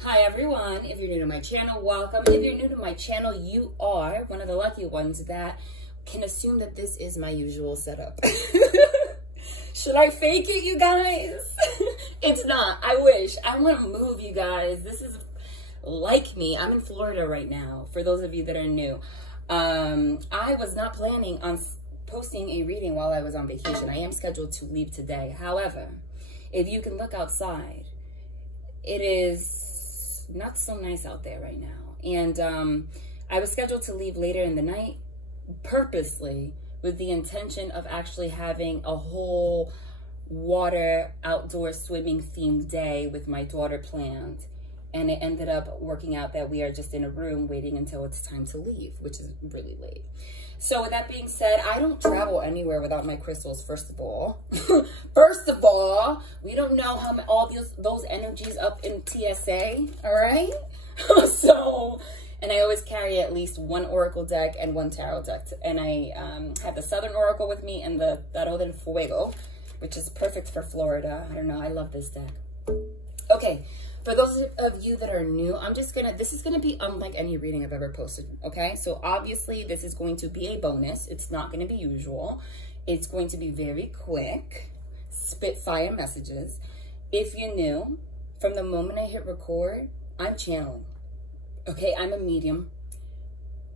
Hi everyone, if you're new to my channel, welcome. If you're new to my channel, you are one of the lucky ones that can assume that this is my usual setup. Should I fake it, you guys? It's not. I wish. I want to move, you guys. This is like me. I'm in Florida right now, for those of you that are new. I was not planning on posting a reading while I was on vacation. I am scheduled to leave today. However, if you can look outside, it is not so nice out there right now. And I was scheduled to leave later in the night, purposely, with the intention of actually having a whole water outdoor swimming themed day with my daughter planned. And it ended up working out that we are just in a room waiting until it's time to leave, which is really late. So with that being said, I don't travel anywhere without my crystals, first of all. First of all, we don't know how all those energies up in TSA, all right? So, and I always carry at least one oracle deck and one tarot deck. And I have the Southern Oracle with me and the Tarot del Fuego, which is perfect for Florida. I don't know, I love this deck. Okay. For those of you that are new, this is gonna be unlike any reading I've ever posted, okay? So obviously this is going to be a bonus. It's not gonna be usual. It's going to be very quick, spitfire messages. If you're new, from the moment I hit record, I'm channeling, okay? I'm a medium.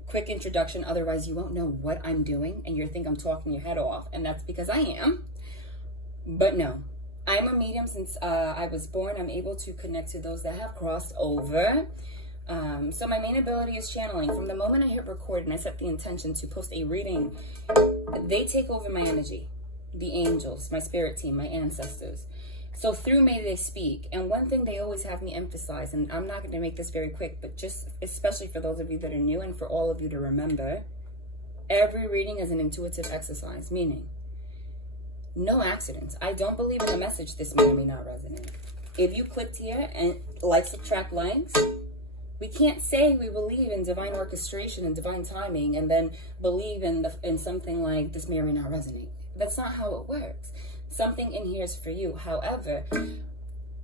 Quick introduction, otherwise you won't know what I'm doing and you think I'm talking your head off, and that's because I am, but no. I'm a medium since I was born. I'm able to connect to those that have crossed over. So my main ability is channeling. From the moment I hit record and I set the intention to post a reading, they take over my energy. The angels, my spirit team, my ancestors. So through me they speak. And one thing they always have me emphasize, and I'm not going to make this very quick, but just especially for those of you that are new and for all of you to remember, every reading is an intuitive exercise, meaning no accidents. I don't believe in the message this may or may not resonate. If you clicked here and subtract likes, we can't say we believe in divine orchestration and divine timing and then believe in something like this may or may not resonate. That's not how it works. Something in here is for you. However,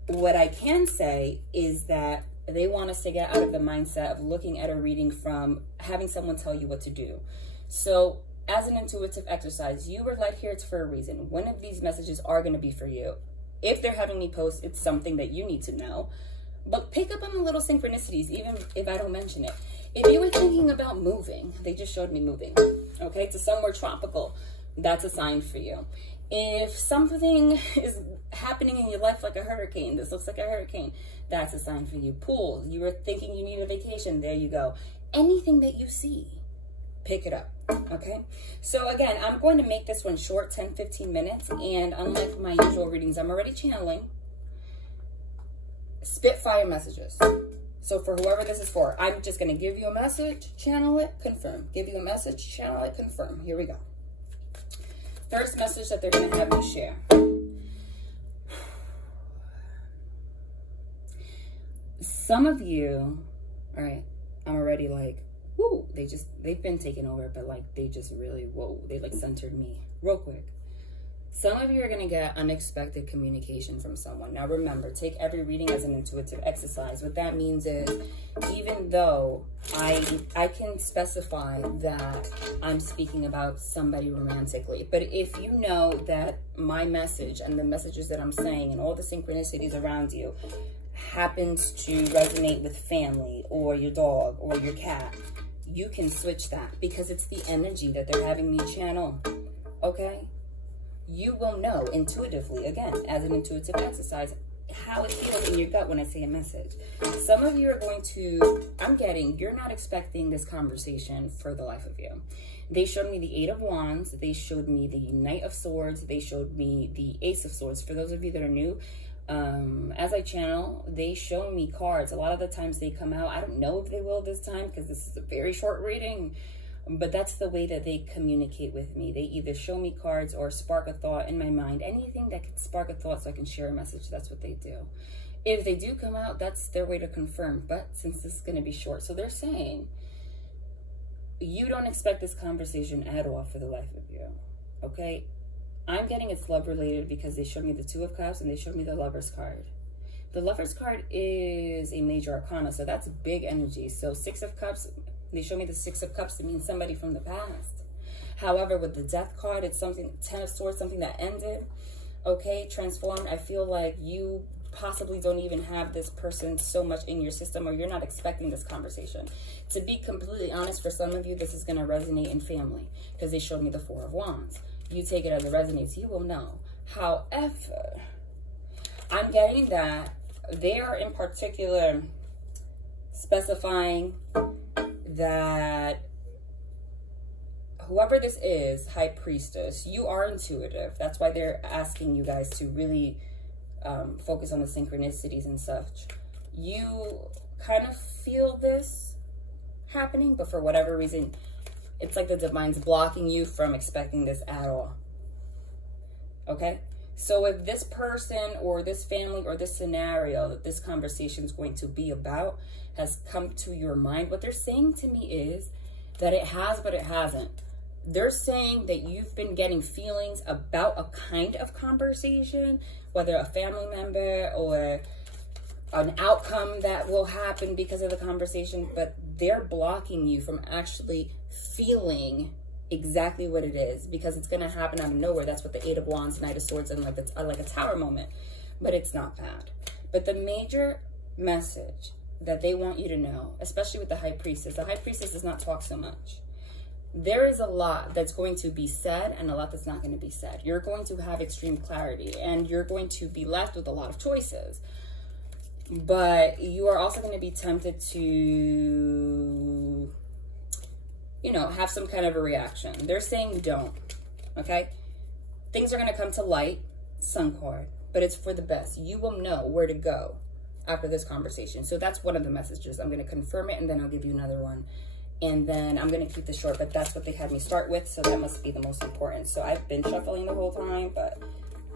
what I can say is that they want us to get out of the mindset of looking at a reading from having someone tell you what to do. So as an intuitive exercise, you were led here for a reason. One of these messages are going to be for you. If they're having me post, it's something that you need to know. But pick up on the little synchronicities, even if I don't mention it. If you were thinking about moving, they just showed me moving, okay, to somewhere tropical, that's a sign for you. If something is happening in your life like a hurricane, this looks like a hurricane, that's a sign for you. Pool, you were thinking you need a vacation, there you go. Anything that you see, pick it up. Okay, so again, I'm going to make this one short, 10-15 minutes, and unlike my usual readings, I'm already channeling spitfire messages. So for whoever this is for, I'm just going to give you a message, channel it, confirm. Give you a message, channel it, confirm. Here we go. First message that they're going to have me share. Some of you, all right, I'm already like, whoo, they've been taken over, but like they just really, whoa, they like centered me real quick. Some of you are going to get unexpected communication from someone. Now remember, take every reading as an intuitive exercise. What that means is, even though I can specify that I'm speaking about somebody romantically, but if you know that my message and the messages that I'm saying and all the synchronicities around you happens to resonate with family or your dog or your cat, you can switch that because it's the energy that they're having me channel, okay? You will know intuitively, again, as an intuitive exercise, how it feels in your gut when I say a message. Some of you are going to, you're not expecting this conversation for the life of you. They showed me the 8 of Wands, they showed me the Knight of Swords, they showed me the Ace of Swords. For those of you that are new, as I channel, they show me cards. A lot of the times they come out. I don't know if they will this time because this is a very short reading, but that's the way that they communicate with me. They either show me cards or spark a thought in my mind. Anything that could spark a thought so I can share a message, that's what they do. If they do come out, that's their way to confirm. But since this is going to be short, so they're saying, you don't expect this conversation at all for the life of you, okay? I'm getting it's love related because they showed me the 2 of Cups and they showed me the Lover's card. The Lover's card is a major arcana, so that's big energy. So Six of Cups, they show me the Six of Cups to mean somebody from the past. However, with the Death card, it's something, Ten of Swords, something that ended, okay, transformed. I feel like you possibly don't even have this person so much in your system, or you're not expecting this conversation. To be completely honest, for some of you, this is going to resonate in family, because they showed me the Four of Wands. You take it as it resonates, you will know. However, I'm getting that they are in particular specifying that whoever this is, High Priestess, you are intuitive. That's why they're asking you guys to really focus on the synchronicities and such. You kind of feel this happening, but for whatever reason, it's like the divine's blocking you from expecting this at all. Okay? So if this person or this family or this scenario that this conversation is going to be about has come to your mind, what they're saying to me is that it has, but it hasn't. They're saying that you've been getting feelings about a kind of conversation, whether a family member or an outcome that will happen because of the conversation, but they're blocking you from actually feeling exactly what it is, because it's going to happen out of nowhere. That's what the Eight of Wands, Knight of Swords, and like a tower moment. But it's not bad. But the major message that they want you to know, especially with the High Priestess, the High Priestess does not talk so much. There is a lot that's going to be said and a lot that's not going to be said. You're going to have extreme clarity, and you're going to be left with a lot of choices. But you are also going to be tempted to, you know, have some kind of a reaction. They're saying don't, okay? Things are going to come to light, Sun card, but it's for the best. You will know where to go after this conversation. So that's one of the messages. I'm going to confirm it, and then I'll give you another one. And then I'm going to keep this short, but that's what they had me start with, so that must be the most important. So I've been shuffling the whole time, but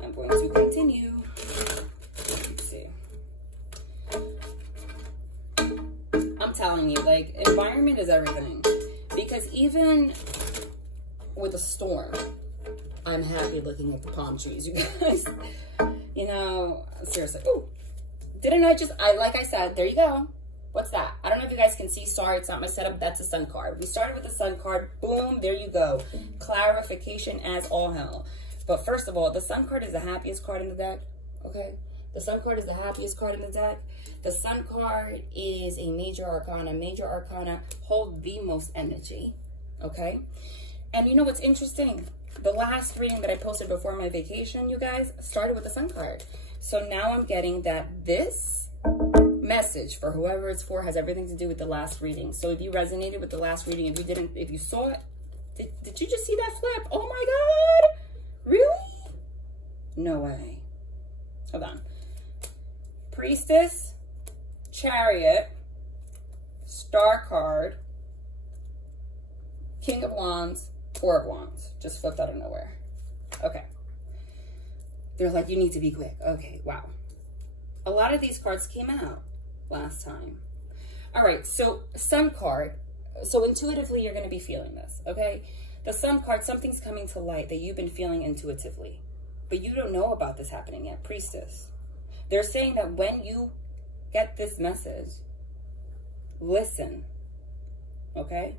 I'm going to continue. Let's see. I'm telling you, like, environment is everything. Because even with a storm, I'm happy looking at the palm trees, you guys. You know, seriously. Oh, didn't I just, like I said, there you go. What's that? I don't know if you guys can see. Sorry, it's not my setup. That's a Sun card. We started with the Sun card. Boom, there you go. Clarification as all hell. But first of all, the Sun card is the happiest card in the deck, okay? The Sun card is the happiest card in the deck. The Sun card is a major arcana. Major arcana hold the most energy, okay? And you know what's interesting? The last reading that I posted before my vacation, you guys, started with the Sun card. So now I'm getting that this message for whoever it's for has everything to do with the last reading. So if you resonated with the last reading, if you saw it, did you just see that flip? Oh my God, really? No way. Hold on. Priestess, Chariot, Star card, King of Wands, Four of Wands. Just flipped out of nowhere. Okay. They're like, you need to be quick. Okay, wow. A lot of these cards came out last time. All right, so Sun card. So intuitively, you're going to be feeling this, okay? The Sun card, something's coming to light that you've been feeling intuitively, but you don't know about this happening yet, Priestess. They're saying that when you get this message, listen, okay?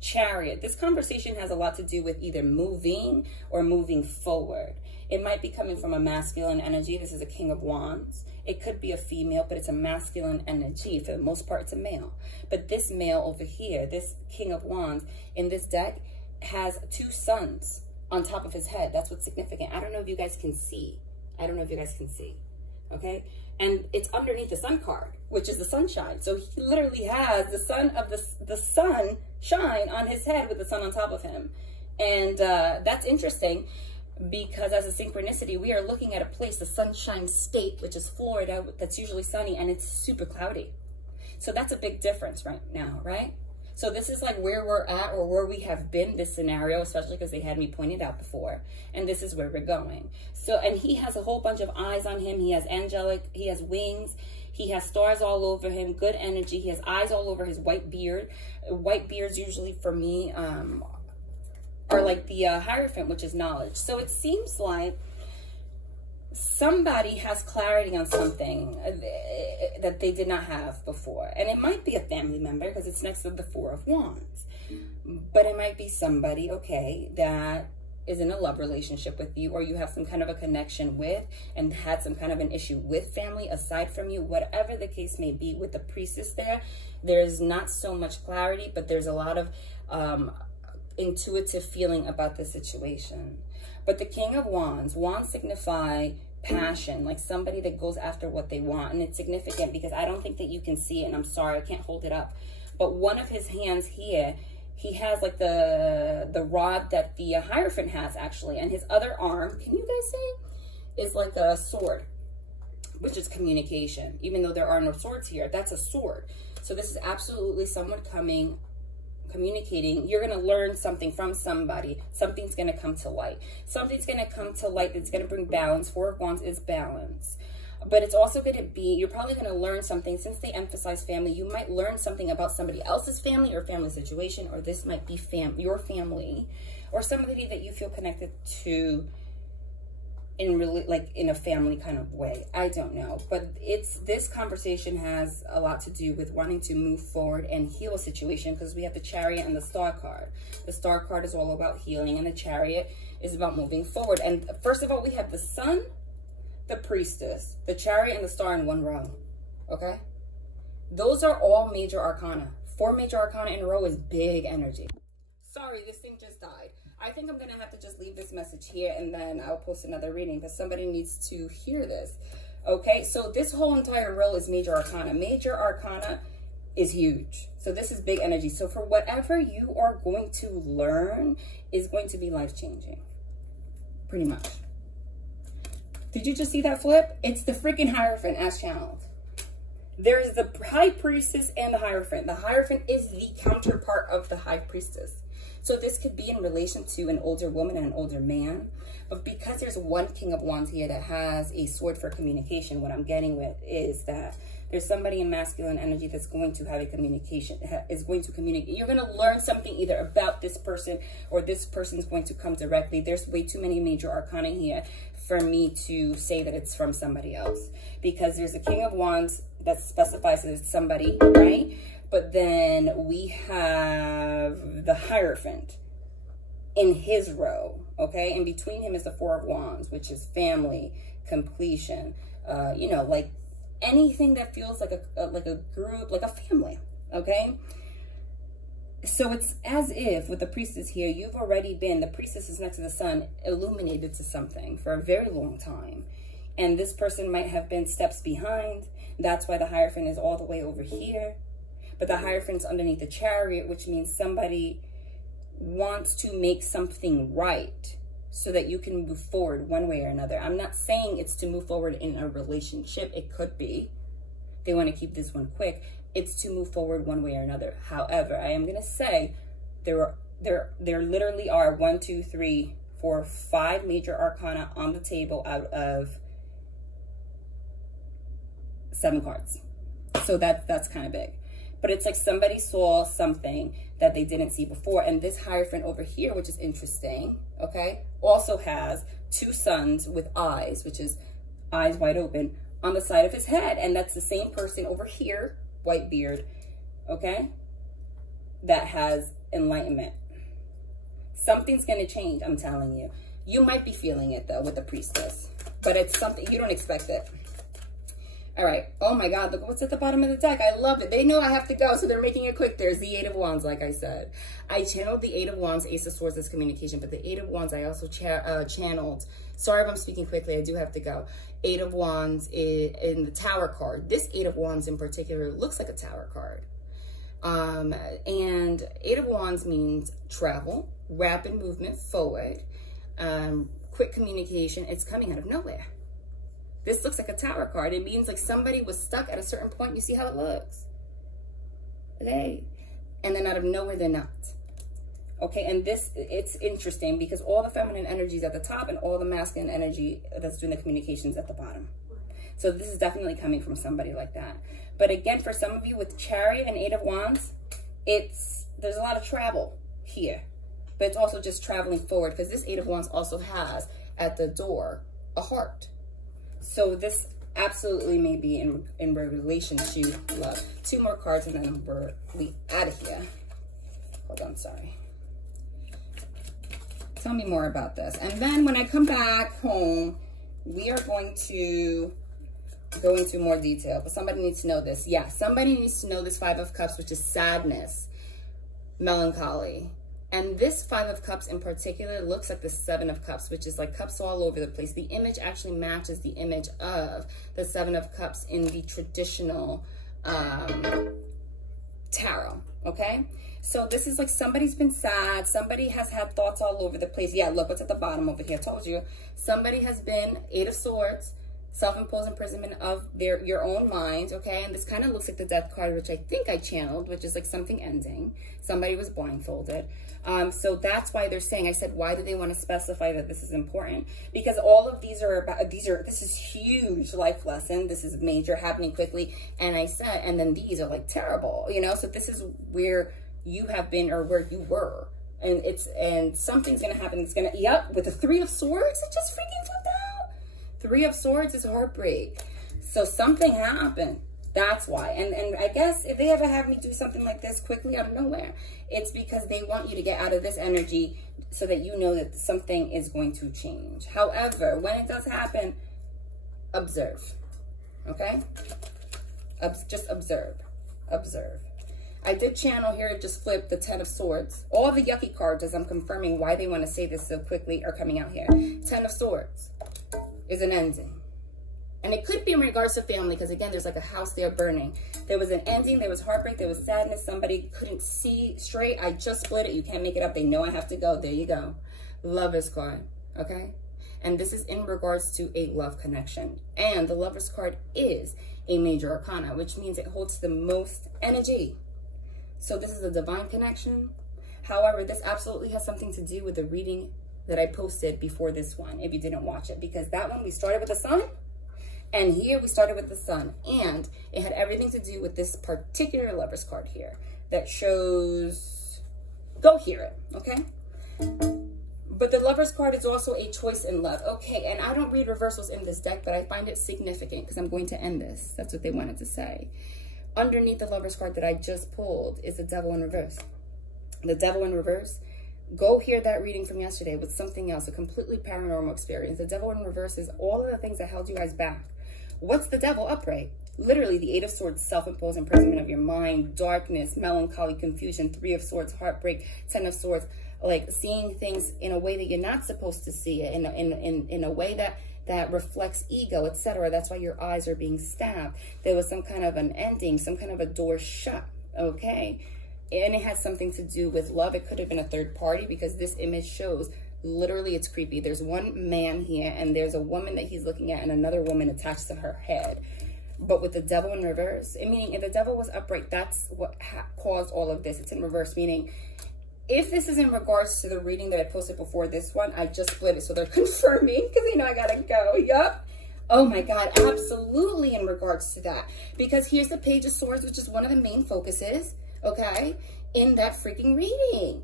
Chariot. This conversation has a lot to do with either moving or moving forward. It might be coming from a masculine energy. This is a King of Wands. It could be a female, but it's a masculine energy. For the most part, it's a male. But this male over here, this King of Wands in this deck, has two suns on top of his head. That's what's significant. I don't know if you guys can see. I don't know if you guys can see. Okay? And it's underneath the Sun card, which is the sunshine. So he literally has the sun of the sunshine on his head with the sun on top of him. And that's interesting, because as a synchronicity, we are looking at a place, the sunshine state, which is Florida, that's usually sunny, and it's super cloudy. So that's a big difference right now, right? So this is like where we're at, or where we have been, this scenario, especially because they had me pointed out before. And this is where we're going. So, and he has a whole bunch of eyes on him. He has angelic, he has wings. He has stars all over him, good energy. He has eyes all over his white beard. White beards usually for me are like the Hierophant, which is knowledge. So it seems like somebody has clarity on something that they did not have before. And it might be a family member because it's next to the Four of Wands. But it might be somebody, okay, that is in a love relationship with you, or you have some kind of a connection with and had some kind of an issue with family aside from you. Whatever the case may be, with the Priestess there's not so much clarity, but there's a lot of intuitive feeling about the situation. But the King of Wands signify passion, like somebody that goes after what they want. And it's significant because I don't think that you can see it, and I'm sorry, I can't hold it up. But one of his hands here, he has like the rod that the Hierophant has actually, and his other arm, can you guys see, is like a sword, which is communication. Even though there are no swords here, that's a sword. So this is absolutely someone communicating. You're going to learn something from somebody. Something's going to come to light. Something's going to come to light that's going to bring balance. Four of Wands is balance. But it's also going to be, you're probably going to learn something. Since they emphasize family, you might learn something about somebody else's family or family situation, or this might be your family, or somebody that you feel connected to in really, like in a family kind of way. I don't know, but this conversation has a lot to do with wanting to move forward and heal a situation, because we have the Chariot and the Star card. The Star card is all about healing, and the Chariot is about moving forward. And first of all, we have the Sun, the Priestess, the Chariot, and the Star in one row. Okay, those are all major arcana. 4 major arcana in a row is big energy. Sorry, this thing just died. I think I'm gonna have to just leave this message here, and then I'll post another reading because somebody needs to hear this. Okay, so this whole entire row is major arcana. Major arcana is huge. So this is big energy. So for whatever you are going to learn is going to be life-changing, pretty much. Did you just see that flip? It's the freaking Hierophant as channeled. There's the High Priestess and the Hierophant. The Hierophant is the counterpart of the High Priestess. So this could be in relation to an older woman and an older man. But because there's one King of Wands here that has a sword for communication, what I'm getting with is that there's somebody in masculine energy that's going to have a communication, is going to communicate. You're going to learn something either about this person, or this person's going to come directly. There's way too many major arcana here for me to say that it's from somebody else, because there's a King of Wands that specifies that it's somebody, right? But then we have the Hierophant in his row, okay? And between him is the Four of Wands, which is family, completion, you know, like anything that feels like a group, like a family, okay? So it's as if with the Priestess here, you've already been, the Priestess is next to the Sun, illuminated to something for a very long time. And this person might have been steps behind. That's why the Hierophant is all the way over here. But the Hierophant's underneath the Chariot, which means somebody wants to make something right so that you can move forward one way or another. I'm not saying it's to move forward in a relationship. It could be. They want to keep this one quick. It's to move forward one way or another. However, I am going to say there literally are 1, 2, 3, 4, 5 major arcana on the table out of 7 cards. So that's kind of big. But it's like somebody saw something that they didn't see before. And this Hierophant over here, which is interesting, okay, also has 2 suns with eyes, which is eyes wide open, on the side of his head. And that's the same person over here, white beard, okay, that has enlightenment. Something's going to change, I'm telling you. You might be feeling it, though, with the Priestess. But it's something, you don't expect it. All right. Oh my God, look what's at the bottom of the deck. I love it. They know I have to go, so they're making it quick. There's the 8 of Wands, like I said. I channeled the 8 of Wands, Ace of Swords as communication, but the 8 of Wands I also channeled. Sorry if I'm speaking quickly. I do have to go. 8 of Wands is in the Tower card. This 8 of Wands in particular looks like a Tower card. And 8 of Wands means travel, rapid movement forward, quick communication. It's coming out of nowhere. This looks like a Tower card. It means like somebody was stuck at a certain point. You see how it looks? Okay. And then out of nowhere, they're not. Okay. And this, it's interesting because all the feminine energy is at the top and all the masculine energy that's doing the communications at the bottom. So this is definitely coming from somebody like that. But again, for some of you with Chariot and 8 of Wands, there's a lot of travel here. But it's also just traveling forward, because this 8 of Wands also has at the door a heart. So this absolutely may be in relation to love. 2 more cards and then we out of here. Hold on, sorry. Tell me more about this. And then when I come back home, we are going to go into more detail. But somebody needs to know this. Yeah, somebody needs to know this 5 of Cups, which is sadness, melancholy. And this 5 of Cups in particular looks like the 7 of Cups, which is like cups all over the place. The image actually matches the image of the 7 of Cups in the traditional tarot, okay? So this is like somebody's been sad. Somebody has had thoughts all over the place. Yeah, look what's at the bottom over here. I told you. Somebody has been 8 of Swords, self-imposed imprisonment of your own mind, okay? And this kind of looks like the Death card, which I think I channeled, which is like something ending. Somebody was blindfolded. So that's why they're saying, I said, why do they want to specify that this is important? Because all of these are about, this is huge life lesson. This is major, happening quickly. And I said, and then these are like terrible, you know? So this is where you have been or where you were. And something's going to happen. It's going to, yep, with the 3 of Swords, it just freaking flipped out. 3 of Swords is heartbreak. So something happened. That's why. And I guess if they ever have me do something like this quickly out of nowhere, it's because they want you to get out of this energy so that you know that something is going to change. However, when it does happen, observe. Okay? Just observe. Observe. I did channel here, just flip the 10 of Swords. All the yucky cards, as I'm confirming why they want to say this so quickly, are coming out here. 10 of Swords is an ending. And it could be in regards to family, because again, there's like a house there burning. There was an ending, there was heartbreak, there was sadness. Somebody couldn't see straight. I just split it. You can't make it up. They know I have to go. There you go. Lover's card, okay? And this is in regards to a love connection. And the Lover's card is a major arcana, which means it holds the most energy. So this is a divine connection. However, this absolutely has something to do with the reading that I posted before this one, if you didn't watch it. Because that one, we started with the Sun. And here we started with the Sun, and it had everything to do with this particular Lover's card here that shows, go hear it, okay? But the Lover's card is also a choice in love. Okay, and I don't read reversals in this deck, but I find it significant because I'm going to end this. That's what they wanted to say. Underneath the Lover's card that I just pulled is the Devil in reverse. The Devil in reverse, go hear that reading from yesterday with something else, a completely paranormal experience. The Devil in reverse is all of the things that held you guys back. What's the Devil upright? Literally, the 8 of Swords, self-imposed imprisonment of your mind, darkness, melancholy, confusion, 3 of Swords, heartbreak, 10 of Swords, like seeing things in a way that you're not supposed to see it, in a way that reflects ego, etc. That's why your eyes are being stabbed. There was some kind of an ending, some kind of a door shut, okay? And it has something to do with love. It could have been a third party, because this image shows, literally, it's creepy. There's one man here, and there's a woman that he's looking at, and another woman attached to her head. But with the Devil in reverse, meaning if the Devil was upright, that's what caused all of this. It's in reverse, meaning if this is in regards to the reading that I posted before this one, I just split it, so they're confirming, because they know I gotta go. Yup. Oh my God, absolutely in regards to that. Because here's the Page of Swords, which is one of the main focuses, okay, in that freaking reading.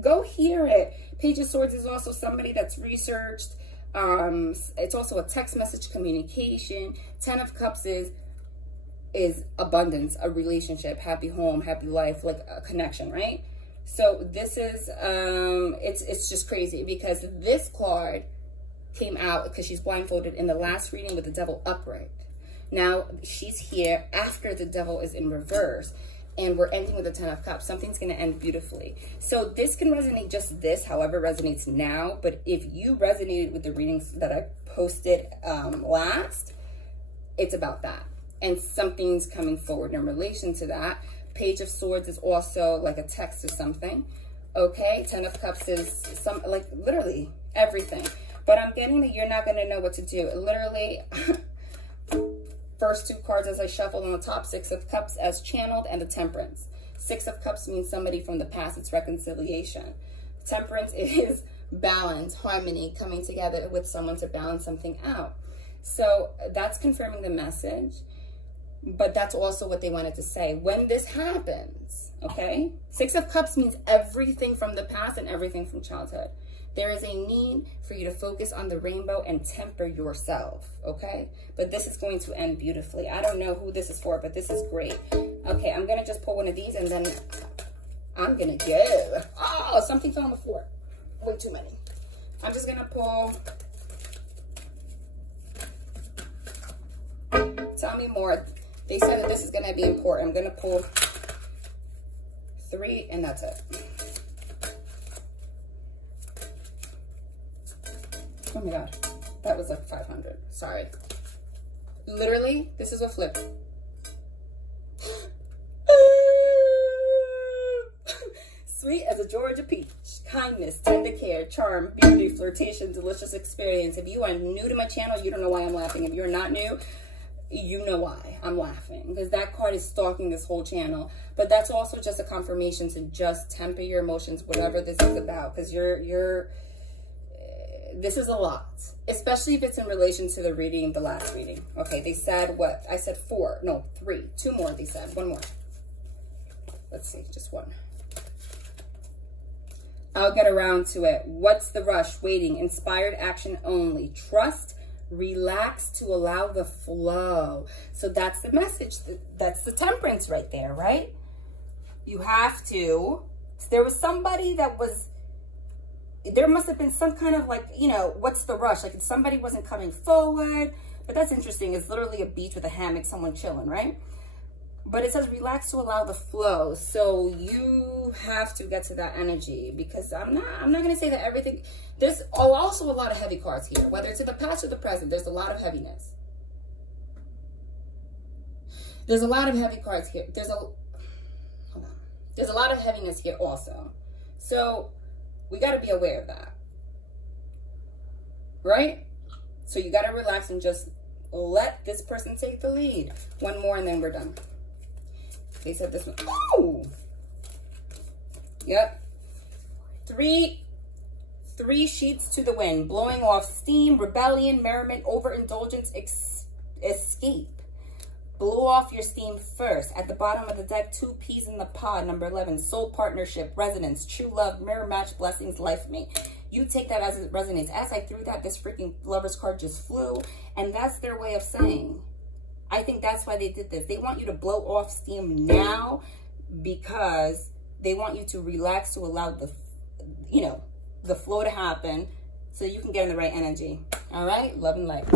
Go hear it. Page of Swords is also somebody that's researched. It's also a text message communication. 10 of Cups is abundance, a relationship, happy home, happy life, like a connection, right? So this is, it's just crazy, because this card came out because she's blindfolded in the last reading with the Devil upright. Now she's here after the Devil is in reverse. And we're ending with the 10 of Cups. Something's going to end beautifully. So this can resonate just this, however it resonates now. But if you resonated with the readings that I posted last, it's about that. And something's coming forward in relation to that. Page of Swords is also like a text or something. Okay, 10 of Cups is some, like literally everything. But I'm getting that you're not going to know what to do. Literally... First 2 cards as I shuffled on the top, 6 of Cups as channeled, and the Temperance. 6 of Cups means somebody from the past. It's reconciliation. Temperance is balance, harmony, coming together with someone to balance something out. So that's confirming the message, but that's also what they wanted to say. When this happens, okay? 6 of Cups means everything from the past and everything from childhood. There is a need for you to focus on the rainbow and temper yourself, okay? But this is going to end beautifully. I don't know who this is for, but this is great. Okay, I'm going to just pull one of these and then I'm going to go. Oh, something fell on the floor. Way too many. I'm just going to pull. Tell me more. They said that this is going to be important. I'm going to pull 3 and that's it. Oh my God, that was like 500. Sorry. Literally, this is a flip. Sweet as a Georgia peach. Kindness, tender care, charm, beauty, flirtation, delicious experience. If you are new to my channel, you don't know why I'm laughing. If you're not new, you know why I'm laughing. Because that card is stalking this whole channel. But that's also just a confirmation to just temper your emotions, whatever this is about. Because this is a lot, especially if it's in relation to the reading, the last reading. Okay, they said what? I said 4, no, 3, 2 more, they said, 1 more. Let's see, just 1. I'll get around to it. What's the rush? Waiting, inspired action only. Trust, relax to allow the flow. So that's the message. That's the temperance right there, right? You have to. So there was somebody that was, there must have been some kind of like, you know, what's the rush? Like if somebody wasn't coming forward, but that's interesting. It's literally a beach with a hammock, someone chilling, right? But it says relax to allow the flow. So you have to get to that energy because I'm not going to say that everything, there's also a lot of heavy cards here, whether it's in the past or the present, there's a lot of heaviness. There's a lot of heavy cards here. There's a lot of heaviness here also. So we got to be aware of that, right? So you got to relax and just let this person take the lead. 1 more and then we're done. They said this one. Oh, yep. 3 sheets to the wind, blowing off steam, rebellion, merriment, overindulgence, escape. Blow off your steam first. At the bottom of the deck, 2 peas in the pod. Number 11, soul partnership, resonance, true love, mirror match, blessings, life mate. You take that as it resonates. As I threw that, this freaking Lover's card just flew. And that's their way of saying, I think that's why they did this. They want you to blow off steam now because they want you to relax to allow the, you know, the flow to happen so you can get in the right energy. All right? Love and light.